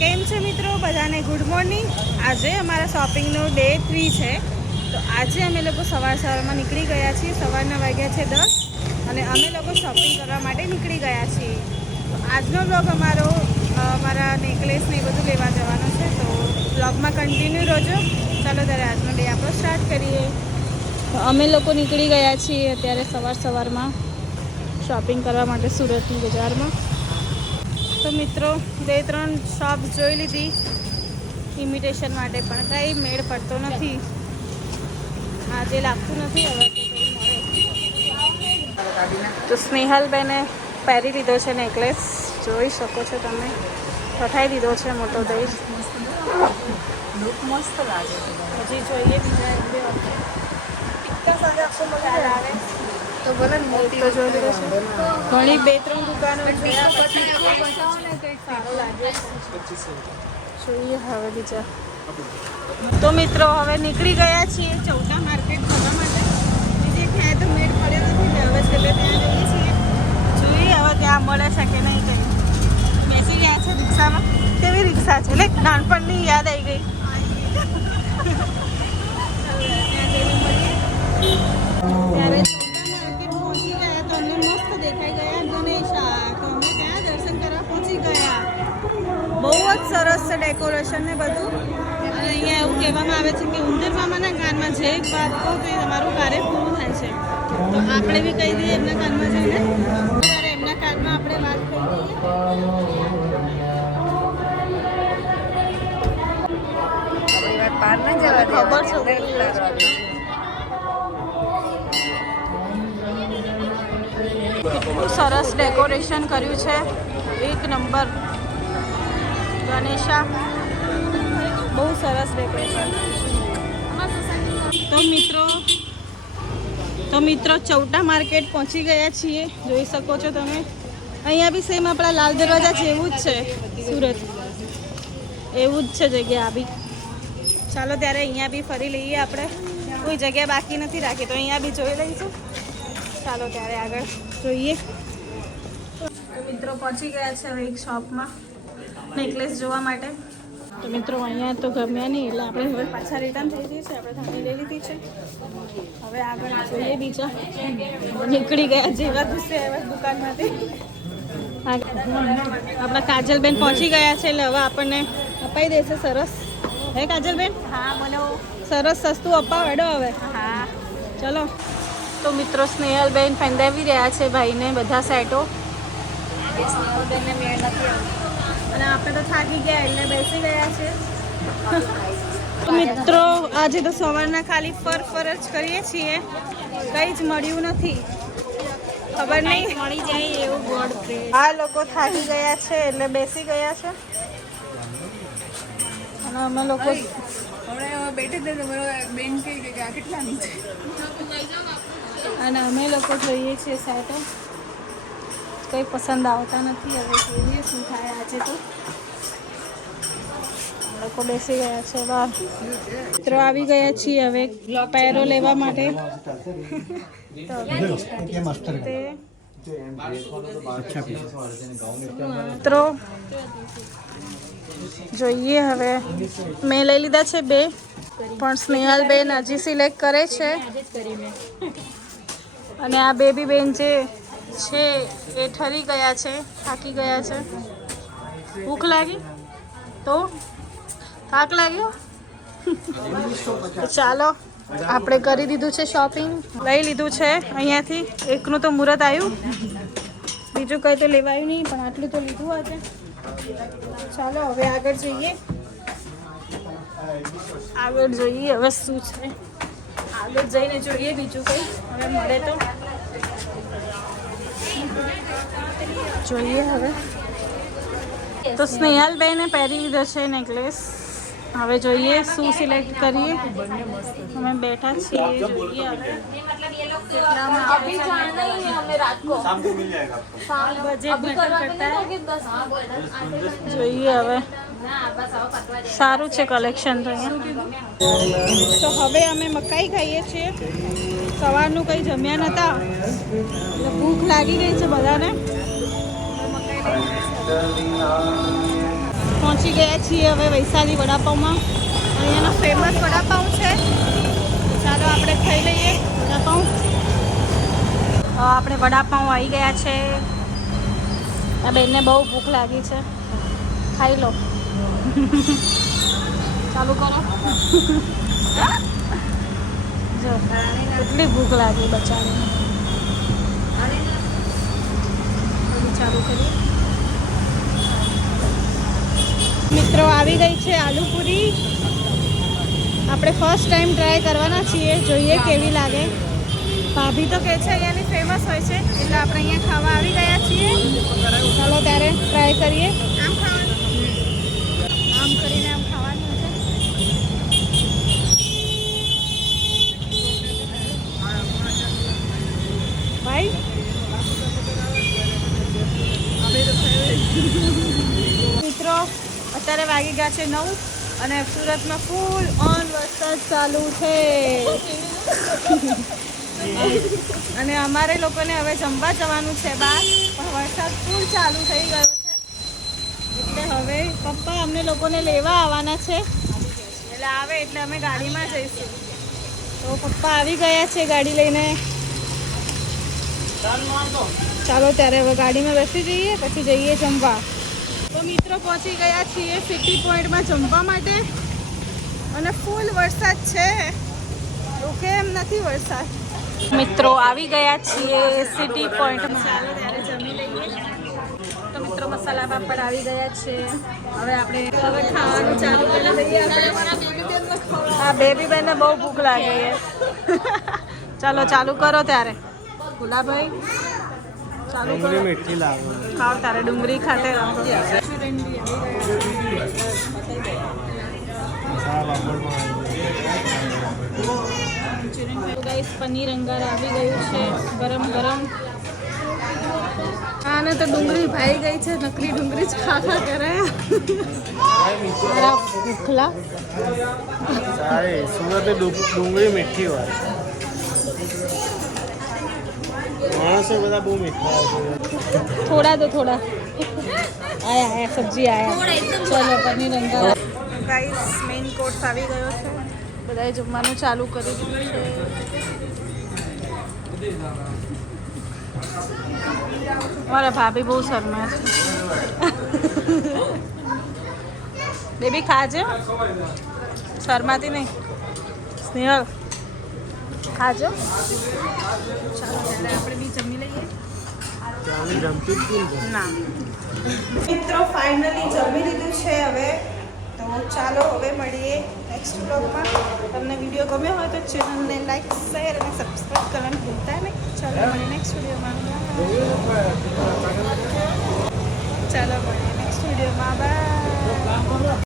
કેમ છે મિત્રો બધાને ગુડ મોર્નિંગ। આજે અમારા શોપિંગનો ડે 3 છે। તો આજે અમે લોકો સવારમાં નીકળી ગયા છીએ। સવારના વાગ્યા છે 10 અને અમે લોકો શોપિંગ કરવા માટે નીકળી ગયા છીએ। તો આજનો બ્લોગ અમારા નેકલેસ ને બધું લેવા જવાનો છે। તો બ્લોગમાં કન્ટિન્યુ રહેજો। ચાલો ત્યારે આજનો ડે આપણો સ્ટાર્ટ કરીએ। તો અમે લોકો નીકળી ગયા છીએ અત્યારે સવારમાં શોપિંગ કરવા માટે સુરતની બજારમાં। તો મિત્રો 2-3 શોપ જોઈ લીધી ઇમિટેશન માટે, પણ કંઈ મેળ પડતો નથી। આજે લાગતું નથી હવે કે કંઈ મળે। તો સ્નેહલબેને પહેરી લીધો છે નેકલેસ, જોઈ શકો છો તમે। પઠાઈ દીધો છે મોટો દહીં, લુક મસ્ત લાગે છે। હજી જોઈએ બીજા એક બે પિક્કા સાથે આખો મળી આવે તો ભલે મોટી તો જોઈ લીધો છે। ઘણી 2-3 દુકાનો જોયા પછી બતાવો ને કંઈક સારો લાગે છે। જોઈએ હવે બીજા। તો મિત્રો હવે નીકળી ગયા છીએ ચૌટા માર્કેટ જવા માટે। બીજે ક્યાંય તો મેળ પડ્યો નથી ને હવે છેલ્લે ત્યાં જઈએ છીએ। જોઈએ હવે ત્યાં મળે છે કે નહીં। કંઈ બેસી ગયા છે રિક્ષામાં। કેવી રિક્ષા છે? એટલે નાનપણની યાદ આવી ગઈ। ત્યારે ચૌટા માર્કેટ પહોંચી ગયા તો અમને મસ્ત દેખાઈ ગયા ગણેશા। તો અમે ત્યાં દર્શન કરવા પહોંચી ગયા। બહુ જ સરસ છે ડેકોરેશન ને બધું। અને અહીંયા એવું કહેવામાં આવે છે કે ઉંદર મામાના કાનમાં જે એક વાત કહો તો એ તમારું કાર્ય પૂરું થાય છે। તો આપણે બી કહી દઈએ એમના કાનમાં જઈને, ત્યારે એમના કાનમાં આપણે વાત કહી દઈએ। આપણી વાત પાર ના જવા દે, ખબર છે અંદર ઉતારવા દે। કેટલું સરસ ડેકોરેશન કર્યું છે, એક નંબર। ગણેશા બહુ સરસ ડેકોરેશન। તો મિત્રો ચૌટા માર્કેટ પહોંચી ગયા છીએ, જોઈ શકો છો તમે। અહીંયા બી સેમ આપણા લાલ દરવાજા જેવું જ છે સુરત, એવું જ છે જગ્યા બી। ચાલો ત્યારે અહીંયા બી ફરી લઈએ આપણે, કોઈ જગ્યા બાકી નથી રાખી, તો અહીંયા બી જોઈ લઈશું। ચાલો ત્યારે આગળ જોઈએ। તો મિત્રો પહોંચી ગયા છે હવે એક શોપમાં નેકલેસ જોવા માટે। તો મિત્રો અહીંયા તો ગમ્યા નહીં એટલે આપણે હવે પાછા રિટર્ન થઈ જઈએ છીએ। આપણે ધાણી લઈ લીધી છે, હવે આગળ જોઈએ બીજા। નીકળી ગયા જેવા ગુસ્સે એવા દુકાનમાંથી। આપણા કાજલબેન પહોંચી ગયા છે એટલે હવે આપણને અપાઈ દેશે સરસ। હે કાજલબેન? હા બોલો। સરસ સસ્તું અપાવેડો હવે। હા ચલો તો મિત્રો સ્નેહલબેન પહેરાવી રહ્યા છે ભાઈને બધા સેટો, સ્નેહલબેનને મેળ નથી આવતો અને આપણે તો થાકી ગયા એટલે બેસી ગયા છે। મિત્રો આજે તો સવારના ખાલી ફર જ કરીએ છીએ, કંઈ જ મળ્યું નથી। ખબર નહીં મળી જાય એવું ગોડ પ્રે। આ લોકો થાકી ગયા છે એટલે બેસી ગયા છે, અને અમે લોકો હમણાં બેઠે જ બેન કહી કે આ કેટલાની છે, અને અમે લોકો જોઈએ છીએ સેટો, કંઈ પસંદ આવતા નથી। હવે જોઈએ શું થાય આજે। તો લોકો બેસી ગયા છે બહાર। મિત્રો આવી ગયા છીએ હવે પેરો લેવા માટે। મિત્રો જોઈએ હવે મેં લઈ લીધા છે 2, પણ સ્નેહલબેન હજી સિલેક્ટ કરે છે। અને આ બેબી બેન જે છે એ ઠરી ગયા છે, થાકી ગયા છે। ભૂખ લાગી તો થાક લાગ્યો ચાલો આપણે કરી દીધું છે શોપિંગ, લઈ લીધું છે અહીંયાથી। એકનું તો મુહૂર્ત આવ્યું, બીજું કંઈ તો લેવાયું નહીં, પણ આટલું તો લીધું આજે। ચાલો હવે આગળ જઈએ। આગળ જોઈએ હવે શું છે, આગળ જઈને જોઈએ બીજું કંઈ હવે મળે તો જોઈએ। હવે તો સ્નેહલબેને પહેરી લીધો છે નેકલેસ, હવે જોઈએ શું સિલેક્ટ કરીએ। અમે બેઠા છીએ, જોઈએ હવે કેટલામાં આવે છે। બજેટ મેટર કરતા જોઈએ હવે। સારું છે કલેક્શન તો અહીંયા। તો હવે અમે મકાઈ ખાઈએ છીએ, સવારનું કંઈ જમ્યા નહોતા એટલે ભૂખ લાગી ગઈ છે બધાને। પહોંચી પહોંચી ગયા છીએ હવે વૈશાલી વડાપાઉંમાં. અહીંયાનો ફેમસ વડાપાઉં છે. ચાલો આપણે ખાઈ લઈએ વડાપાઉં. આપણે વડાપાઉં આવી ગયા છે. આ બેનને બહુ ભૂખ લાગી છે, ખાઈ લો. ચાલુ કરો. જો કેટલી ભૂખ લાગી બચારીને. ચાલુ કરીએ. મિત્રો આવી ગઈ છે આલુપુરી. આપણે ફર્સ્ટ ટાઈમ ટ્રાય કરવાના છીએ, જોઈએ કેવી લાગે. ભાભી તો કહે છે અહીંયાની ફેમસ હોય છે, એટલે આપણે અહીંયા ખાવા આવી ગયા છીએ. ચાલો ત્યારે ટ્રાય કરીએ. આમ ખાવાનું, આમ કરીને આમ ખાવાનું છે. ભાઈ મિત્રો અત્યારે વાગી ગયા છે 9 અને સુરતમાં ફૂલ ઓન વરસાદ ચાલુ છે. અને અમારે લોકોને હવે જમવા જવાનું છે બહાર, પણ વરસાદ ફૂલ ચાલુ થઈ ગયો છે. એટલે હવે પપ્પા અમને લોકોને લેવા આવવાના છે, એટલે આવે એટલે અમે ગાડીમાં જઈશું. તો પપ્પા આવી ગયા છે ગાડી લઈને. ચાલો ત્યારે હવે ગાડીમાં બેસી જઈએ, પછી જઈએ જમવા. તો મિત્રો પહોંચી ગયા છીએ સિટી પોઈન્ટમાં જમવા માટે, અને ફૂલ વરસાદ છે, રોકે એમ નથી વરસાદ. મિત્રો આવી ગયા છીએ સિટી પોઈન્ટમાં. ચાલો ત્યારે જમી લઈએ. તો મિત્રો મસાલા પાપડ આવી ગયા છે. હવે આપણે ખાવાનું ચાલુ કરી દઈએ. હા, બેબી બેનને બહુ ભૂખ લાગે છે. ચાલો ચાલુ કરો ત્યારે. ગુલાભાઈ ચાલુ કરો. મીઠી લાગે. ખાઓ તારે ડુંગળી ખાતે રહો. ગાઈસ પનીર અંગાર આવી ગયું છે ગરમ ગરમ. આને તો ડુંગળી ભાઈ ગઈ છે, નકરી ડુંગળી જ ખા કરે. ભૂખલા સુરત ડુંગળી મીઠી હોય. માણસો બધા બહુ મીઠા હોય. થોડા તો થોડા આયા સબ્જી આયા. ચલો પનીર અંગાર. ગાઈસ મેઇન કોર્સ આવી ગયો છે. બધાએ જમવાનું ચાલુ કરી દીધું છે. મારા ભાભી બહુ શરમા છે. બેબી ખાજે, શરમાતી નહીં. સ્નેહલ ખાજો. ચાલો ત્યારે આપણે બી જમી લઈએ. ના મિત્રો ફાઇનલી જમી લીધું છે હવે. તો ચાલો હવે મળીએ નેક્સ્ટ બ્લોગમાં. તમને વિડીયો ગમ્યો હોય તો ચેનલને લાઈક, શેર અને સબસ્ક્રાઈબ કરવાનું ભૂલતા નહીં. ચાલો મળીએ નેક્સ્ટ વિડીયોમાં. ચાલો મળીએ નેક્સ્ટ વિડીયોમાં. બાય.